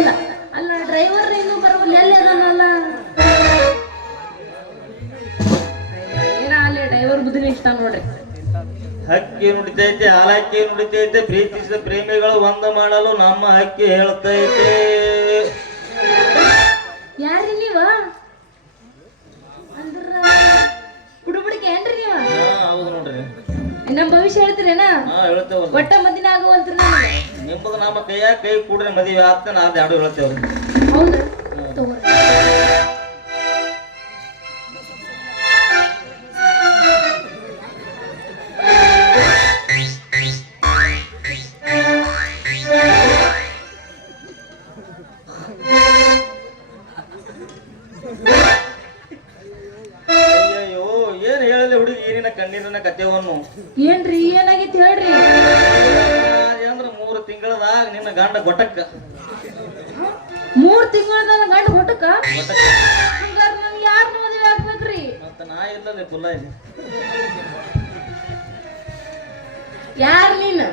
ಬರೋಲ್ಲ. ಅಲ್ಲ ಡ್ರೈವರ್ ಇನ್ನೂ ಬರೋಲ್ಲ, ಎಲ್ಲಿ ಅದನ್ನಲ್ಲ ಏನ ಅಲ್ಲಿ ಡ್ರೈವರ್ ಬುದ್ಧಿನ ಇಷ್ಟ ನೋಡ್ರಿ. ಹಕ್ಕಿ ನುಡಿತೈತೆ, ಹಾಲಕ್ಕಿ ನುಡಿತೈತೆ, ಪ್ರೀತಿಸಿದ ಪ್ರೇಮಿಗಳು ಒಂದು ಮಾಡಲು ನಮ್ಮ ಹಕ್ಕಿ ಹೇಳ್ತೈತೆ. ಯಾರ್ರಿ ನೀವ? ಅಂದ್ರ ಕುಡುಬುಡಿಗೆ ಏನ್ರಿ ನೀವ? ಹೌದು ನೋಡ್ರಿ. ನಮ್ಮ ಭವಿಷ್ಯ ಹೇಳ್ತೀರೇನ? ಹೇಳ್ತೇವ. ಒಟ್ಟ ಮದಿನ ಆಗುವಂತ್ರಿ. ನಿಮ್ಮದು ನಮ್ಮ ಕೈಯಾಗ ಕೈ ಕೂಡ್ರೆ ಮದುವೆ ಆಗ್ತ ನಾ ಎರಡು ಹೇಳ್ತೇವ್ರಿ. ಹೌದಾ? ತಗೋರಿ. ಅಯ್ಯಯ್ಯೋ, ಏನ್ ಹೇಳಲಿ ಹುಡುಗಿ ಈರಿನ ಕಣ್ಣೀರಿನ ಕಥೆಯನ್ನು. ಏನ್ರಿ ಏನಾಗಿತ್ತು ಹೇಳ್ರಿ. ಅಂದ್ರ 3 ತಿಂಗಳದಾಗ ನಿನ್ನ ಗಂಡ ಗೊಟ್ಟಕ್ಕ. 3 ತಿಂಗಳದಾಗ ಗಂಡ ಗೊಟ್ಟಕ್ಕ? ಹಂಗಾರ ನಮ್ಗೆ ಯಾರನ್ನ ಮದುವೆ ಆಗ್ಬೇಕ್ರಿ? ಮತ್ತ ನಾ ಇಲ್ಲದೆ ಪುಲ್ಲ ಇಲ್ಲಿ. ಯಾರ್ ನೀನು?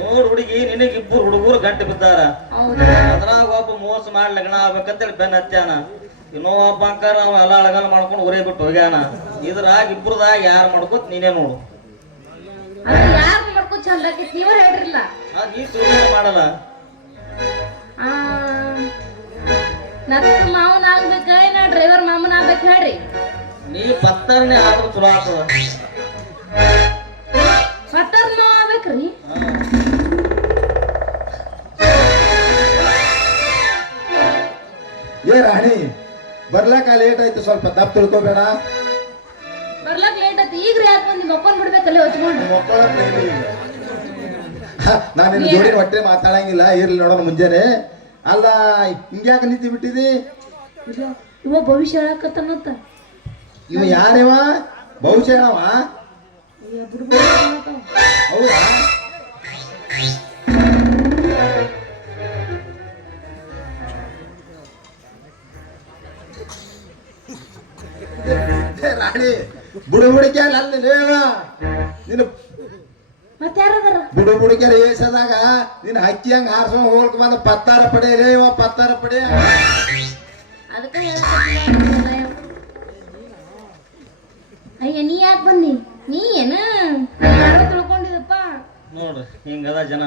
ನೋಡ್ ಹುಡುಗಿ, ನಿನಗಿಬ್ಬರು ಹುಡುಗರು ಗಂಟೆ ಬಿದ್ದಾರ. ಹೌದಾ? ಅದ್ರಾಗ ಒಬ್ಬ ಮೋಸ ಮಾಡಿ ಲಗ್ನ ಆಗ್ಬೇಕಂತೇಳಿ ಬೆನ್ನ ಹತ್ಯಾನ. ಇನ್ನೋ ಒಬ್ಬ ಅಂಕಾರ ಅವ ಎಲ್ಲ ಅಳಗಲ್ ಮಾಡ್ಕೊಂಡು ಉರೇ ಬಿಟ್ಟು ಹೋಗ್ಯಾನ. ಇದ್ರಾಗ ಇಬ್ಬರದಾಗ ಯಾರು ಮಾಡ್ಕೋತ ನೀನೇ ನೋಡು. ಅದು ಯಾರು ಮಾಡ್ಕೊ ಚಂದ ಆಕಿತ್ ನೀವ ಹೇಳ್ರಿಲ್ಲ. ನೀ ತಿಳ್ಕೊಂಡ್ ಮಾಡಲ್ಲ. ನತ್ತ ಮಾವನ ಆಗ್ಬೇಕ ನಾ ಡ್ರೈವರ್ ಮಾಮನ ಆಗ್ಬೇಕು ಹೇಳ್ರಿ. ನೀ ಪತ್ತರ್ನೇ ಆದ್ರೂ ಚಲೋ ಆಗ್ತದ. ಪತ್ತರ್ ಮಾವ ಆಗ್ಬೇಕ್ರಿ? ಏ ರಾಣಿ, ಬರ್ಲಾಕ ಲೇಟ್ ಆಯ್ತು, ಸ್ವಲ್ಪ ತಪ್ಪು ತಿಳ್ಕೊಬೇಡ. ಬರ್ಲಕ್ ಲೇಟ್ ಆಯ್ತು. ಈಗ್ರಿ ಯಾಕೆ ಬಂದು ಮಕ್ಕೊಂಡ್ ಬಿಡ್ಬೇಕಲ್ಲಿ ಹೊಚ್ಕೊಂಡು? ನಾನು ನಿನ್ನ ಜೋಡಿ ಹೊಟ್ಟೆ ಮಾತಾಡಂಗಿಲ್ಲ, ಇರ್ಲಿ ನೋಡೋಣ ಮುಂಜಾನೆ. ಅಲ್ಲ, ಹಿಂಗ್ಯಾಕೆ ನಿಂತು ಬಿಟ್ಟಿದಿ? ಇವ ಭವಿಷ್ಯ ಹೇಳಕತ್ತನಂತ. ಇವ ಯಾರಿವ? ಭವಿಷ್ಯ ಹೇಳವ? ಹೌದಾ? ರಾಣಿ, ಬುಡುಬುಡಿಕೆ ಅಲ್ಲ ನೀನು. ಮತ್ತೆ ಯಾರದಾರ? ಬುಡುಬುಡಿಕೆ ಏಸದಾಗ ನೀನ್ ಹಕ್ಕಿ ಹಂಗ ಹಾರ್ಸೋ ಹೋಗ್ಕ ಬಂದ ಪತ್ತಾರ ಪಡೆಯಲೇ ಇವ, ಪತ್ತಾರ ಪಡೆಯ. ಅದಕ್ಕೆ ಅಯ್ಯ, ನೀ ಯಾಕೆ ಬನ್ನಿ? ನೀ ಏನ ಯಾರೋ ತಿಳ್ಕೊಂಡಿದಪ್ಪ. ನೋಡ್ರಿ ಹಿಂಗದ ಜನ.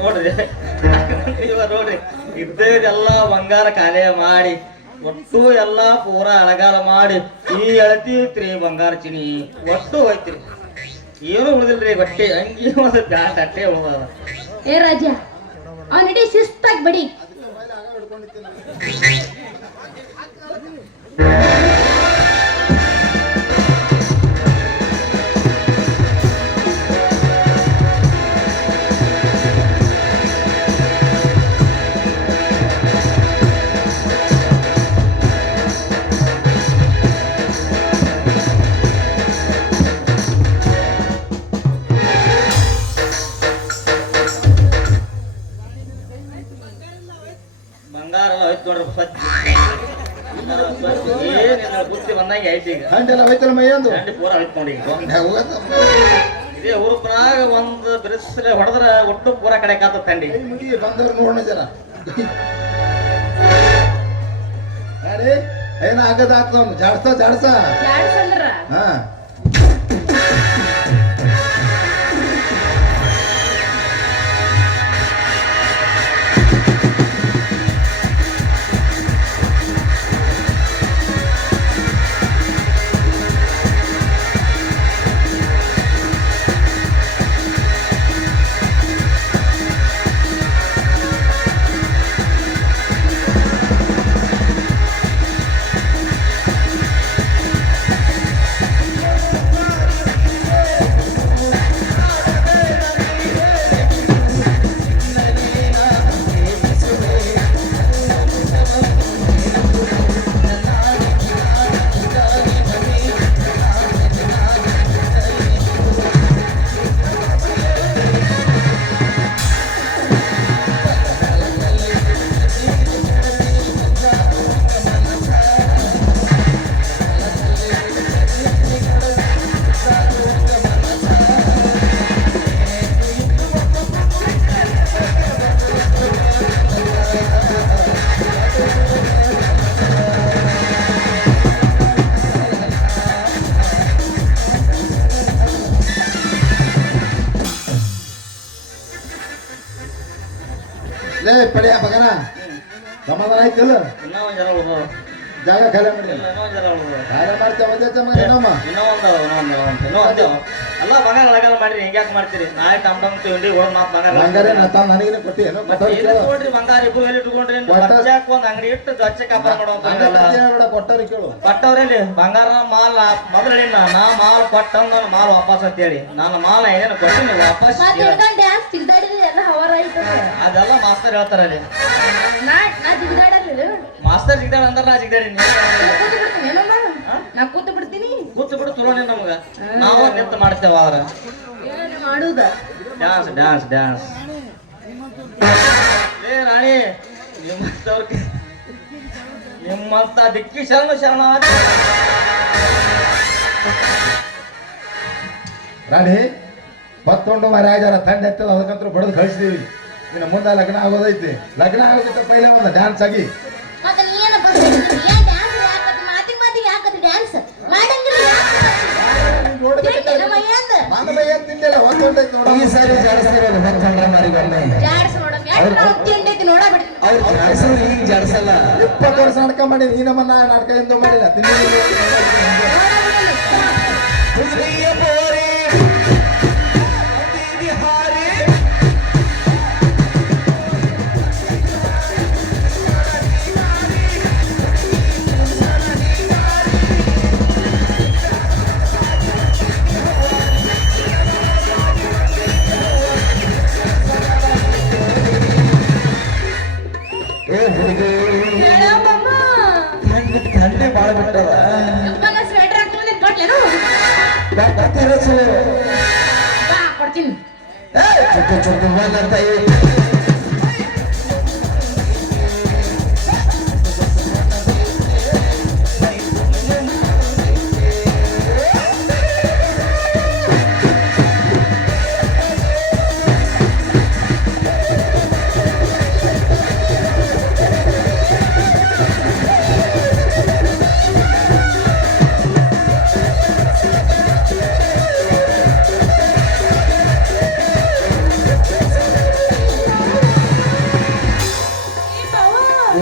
ನೋಡ್ರಿ ಇವ ನೋಡ್ರಿ, ಇದ್ದೇದೆಲ್ಲ ಬಂಗಾರ ಕಾಲೇ ಮಾಡಿ ಒಟ್ಟು ಎಲ್ಲಾ ಪೂರ ಅಳಗಾಲ ಮಾಡಿ ಈ ಎಳತಿ ಐತ್ರಿ ಬಂಗಾರ ಚಿನಿ ಒಟ್ಟು ಹೋಯ್ತ್ರಿ. ಏನು ಉಳಿದಿಲ್ರಿ, ಬಟ್ಟೆ ಅಂಗಿ ಒಂದು ಬ್ಯಾಟ್ ಅಟ್ಟೆ ಉಳ್ದ. ಏ ರಾಜ, ಅವನ ಇಡೀ ಶಿಸ್ತಾಗಿ ಬಡಿ. ಬಂಗಾರ ಎಲ್ಲ ಹೋಯ್ತು ನೋಡ್ರಿ, ಸ್ವಚ್ಛ ಏನಿಲ್ಲ, ಬುತ್ತಿ ಬಂದಂಗೆ ಐತಿ. ಈಗ ಗಂಟೆಲ್ಲ ಹೋಯ್ತಲ್ಲ ಮೈಯೊಂದು ಗಂಟೆ ಪೂರ ಹೋಯ್ತು ನೋಡಿ. ಇದೇ ಹುರುಪ್ರಾಗ ಒಂದು ಬಿರುಸ್ರೆ ಹೊಡೆದ್ರ ಒಟ್ಟು ಪೂರ ಕಡೆ ಕಾತ ತಂಡಿ ಬಂದವ್ರು ನೋಡೋಣ ಜರ. ಯಾರೇ ಏನ ಆಗದ ಆಗ್ತದ ಜಾಡ್ಸ ಜಾಡ್ಸ. ಹಾ, ಲೇ ಪಡಿಯ ಮಗನ ಸಮಾಧಾನ ಆಯ್ತಲ್ಲ ಇನ್ನೂ ಒಂದ್ ಜನ ಉಳ್ದವ. ಜಾಗ ಖಾಲಿ ಮಾಡಿ ಇನ್ನೂ ಒಂದ್ ಜನ ಉಳ್ದವ. ಖಾಲಿ ಮಾಡ್ತೇವೆ ಮಗ ನಮ್ಮ ಇನ್ನೂ ಒಂದವ. ಎಲ್ಲ ಬಂಗಾರ ಅಳಗಾಲ ಮಾಡ್ರಿ ಹಿಂಗ್ಯಾಕ್ ಮಾಡ್ತೀರಿ? ನಾಳೆ ಟಮ್ ತಿಂಡಿ ಹೋದ್ ಮಾತ್ ಬಂಗಾರ ನನಗೇನೆ ಕೊಟ್ಟಿ ಏನೋ ನೋಡ್ರಿ ಬಂಗಾರ ಇಬ್ರು ಎಲ್ಲಿ ಇಟ್ಕೊಂಡ್ರಿ ಬರ್ಜಾಕ್ ಒಂದ್ ಅಂಗಡಿ ಇಟ್ಟು ಗಚ್ಚೆ ಕಾಪಾಡ ಮಾಡುವಂತ ಕೊಟ್ಟವ್ರಿ ಕೇಳು ಕೊಟ್ಟವ್ರಲ್ಲಿ ಬಂಗಾರ ಮಾಲ್ ಮೊದಲು ನಾ ಮಾಲ್ ಕೊಟ್ಟಂದ ಮಾಲ್ ವಾಪಸ್ ಅಂತ ಹೇಳಿ ನಾನು ಮಾಲ್ ಏನೇನು ಕೊಟ್ಟಿನಿ ವಾಪಸ್ ಮತ್ತೆ ಹಿಡ್ಕೊಂಡ್ ಡ್ಯಾನ್ಸ್ ತಿರ್ಗಾಡಿದ್ರೆ ಎಲ್ಲ ಹವರ ಆಯ್ತದೆ. ಅದೆಲ್ಲ ಮಾಸ್ತರ್ ಹೇಳ್ತಾರಲ್ಲಿ. ನಾ ಜಿಗ್ದಾಡಲ್ಲ, ಮಾಸ್ತರ್ ಸಿಗ್ದಾಳ ಅಂದ್ರ ನಾ ಸಿಗ್ದಾಡಿನಿ. ಕೂತು ಬಿಡ್ತೀನಿ ಏನಮ್ಮ, ನಾ ಕೂತು ಬಿಡ್ತೀನಿ. ಕೂತು ಬಿಡು ತುರೋನಿ ನಮ್ಗ ನಾವು ನಿಂತು ಮಾಡ್ತೇವ ಆದ್ರ ಏನು ಮಾಡುದ ಡ್ಯಾನ್ಸ್ ಡ್ಯಾನ್ಸ್ ಡ್ಯಾನ್ಸ್. ಏ ರಾಣಿ ನಿಮ್ಮಂತ ದಿಕ್ಕಿ ಶರಣ ರಾಣಿ ಬತ್ತೊಂಡು ಮರ್ಯಾದಾರ ತಂಡ ಎತ್ತದ ಅದಕ್ಕಂತೂ ಬಡದು ಕಳಿಸಿದೀವಿ. ಇನ್ನು ಮುಂದೆ ಲಗ್ನ ಆಗೋದೈತಿ. ಲಗ್ನ ಆಗೋದಕ್ಕೆ ಪೈಲೆ ಒಂದು ಡ್ಯಾನ್ಸ್ ಆಗಿ ಮತ್ತೆ ನೀ ಏನಪ್ಪ ಏನ್ ಡ್ಯಾನ್ಸ್ ಯಾಕತ್ತಿ ಮಾತಿಗೆ ಮಾತಿಗೆ ಯಾಕತ್ತಿ ಡ್ಯಾನ್ಸ್ ಮಾಡಂಗಿಲ್ಲ ತಿಂದಿಲ್ಲ ಒಂದೊಂದೈತಿ ನೋಡ ಈ ಸಾರಿ ಜಾಡಿಸ್ತಿರೋದು ಹೊತ್ತೊಂಡ್ರ ಮಾರಿಗೊಮ್ಮೆ ಜಾಡ್ಸ್ ನೋಡಮ್ ಯಾಕೆ ನಾವು ತಿಂಡೈತಿ ನೋಡ ಬಿಡ್ತೀನಿ. ಅವ್ರು ಜಾಡಿಸೋರು ಈಗ ಜಾಡಿಸಲ್ಲ. 20 ವರ್ಷ ನಾಟಕ ಮಾಡಿ ನೀ ನಮ್ಮನ್ನ ನಾಟಕ ಎಂದೂ ಮಾಡಿಲ್ಲ ಕುದುರೆಯ ಬೋರೆ ಅಂಬೀದಿ ಹಾರಿ ಏ ಹುಡುಗಿ ಹೇಳಮ್ಮಮ್ಮ ಥಂಡಿ ಬಾಳ ಬಿಟ್ಟದ. ಯಪ್ಪ ನಾ ಸ್ವೆಟರ್ ಹಾಕೊಂಡ್ಬಂದಿನಿ ಕೊಟ್ಲೇನು? ಬಾ ಕೊಡ್ತೀನಿ. ಚುಟ್ಟು ಚುಟ್ಟು ಬಂದಂತ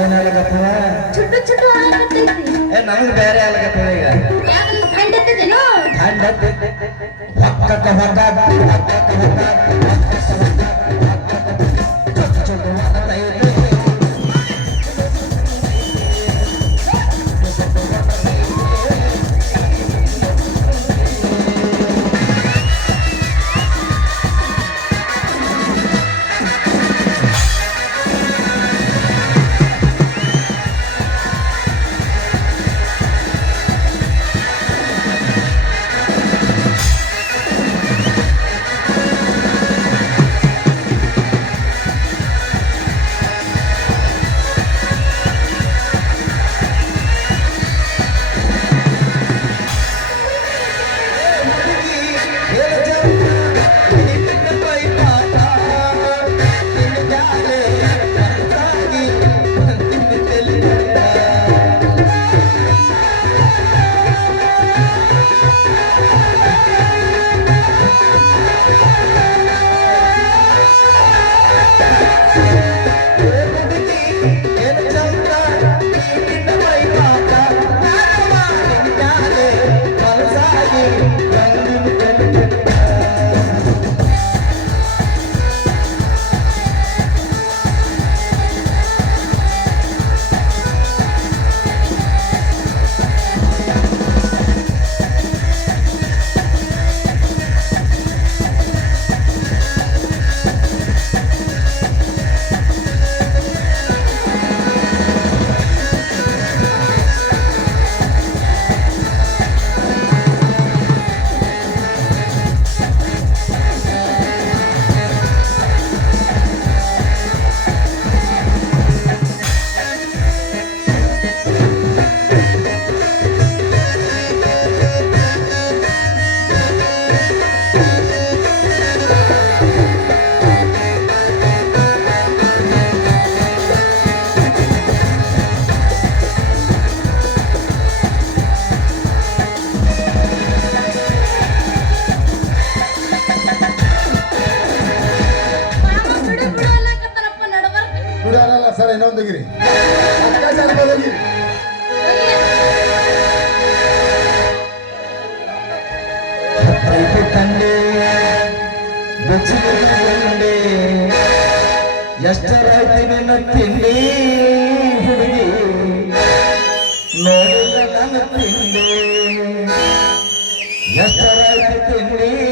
ಏನ್ ಹೇಳಕತ್ತವ? ಚುಟ್ಟು ಚುಟ್ಟು ಆಗತ್ತೈತಿ. ಏ ನಮ್ಗೆ ಬೇರೆ ಹೇಳಕತ್ತವ ಈಗ. ಯಾಕೆ ಕಂಡತ್ತಿದ್ದೇನು? ಅಂಡ ಹೊಕ್ಕಕ್ಕ ಚುಟ್ಟು ಚುಟ್ಟು ಬಂದಂತ ಸರ ಇನ್ನೊಂದು ಗಿರಿ ಅತ್ಯಾಚಾರ ಮಾಡೋಗಿರಿ ಹತ್ತೈದು ತಂದೆ ಬೆಚ್ಚಿಗೆ ಎಷ್ಟರಾಯ್ತು ನಿನ್ನ ತಿಂಡಿ ಹುಡುಗಿ ನೋಡಿಲ್ಲ ನನ್ನ ತಿಂಡಿ ಎಷ್ಟರಾಯ್ತು ತಿಂಡಿ